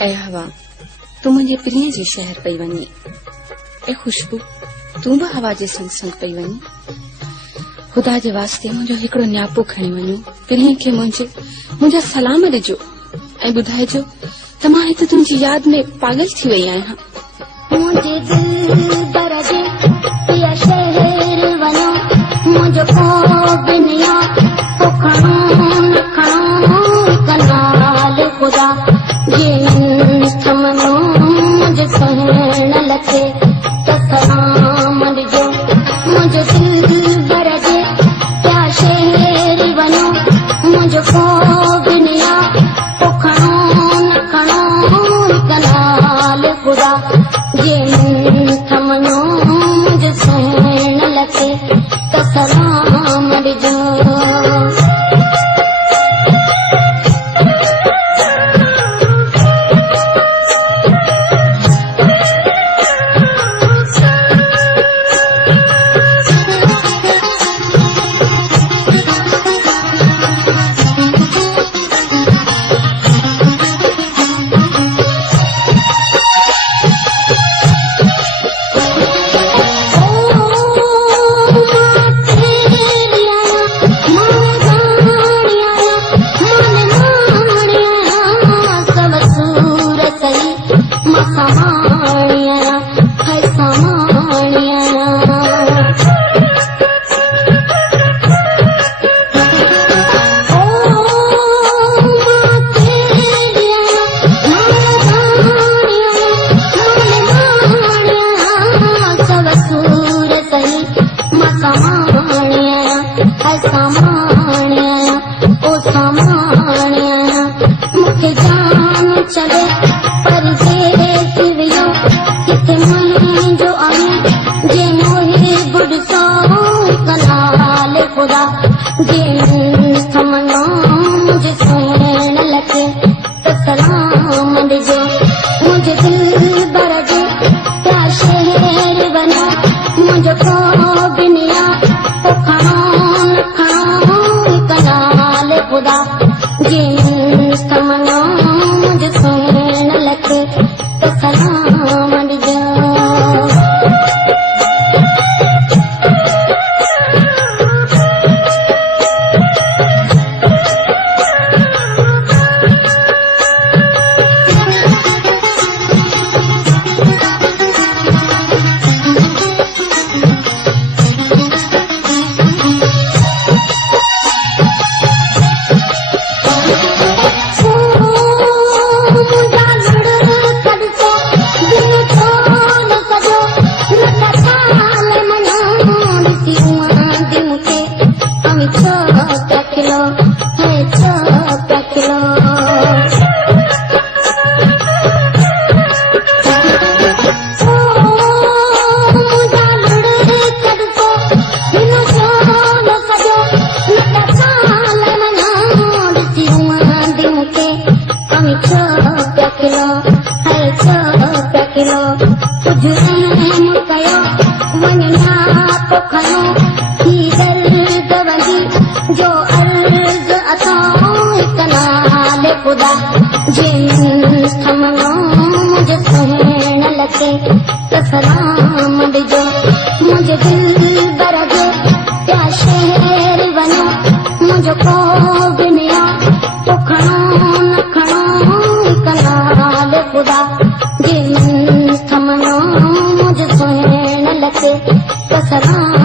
ऐ हवा तू मुझे प्रिय जे शहर पई वनी। ऐ खुशबू तू भी हवा जे संग संग पई वनी। खुदा जे वास्ते मुझो हिकड़ो न्यापो खणी वनो। प्रिय के मुझा सलाम दिजो ऐं ॿुधाइजो त मां हिते तुंहिंजी याद में पागल थी वई आहियां। मुझे दिल बरजे पिया शहर वनो मुझो को बिनिया को खणो न खणो कनाल खुदा ये थमनो मुझे सहन लखे तो सलाम दिजो। मुझे दिल बरजे पिया शहर वनो मुझो को बिनिया को खणो न खणो कनाल खुदा ये थमनो मुझे सहन लगे तो सलाम दिजो। चले पर जो आए जे मोहे गुड़सो कनाल खुदा जे थमनो मुझे सहन लगे तो सलाम दिजो। मुझे दिल बरजे क्या शहर बना मुझे को बिनिया को खणो न खणो कनाल खुदा जे थमनो मुझे सहन लगे तो सलाम दिजो। जो अर्ज अता कनाल खुदा जिन थमनो मुझे सहन लगे तो सलाम दिजो। मुझे दिल बरजे क्या शहर बनो मुझे को बिनिया तो खणो न खणो कनाल खुदा जिन थमनो मुझे सहन लगे तो सलाम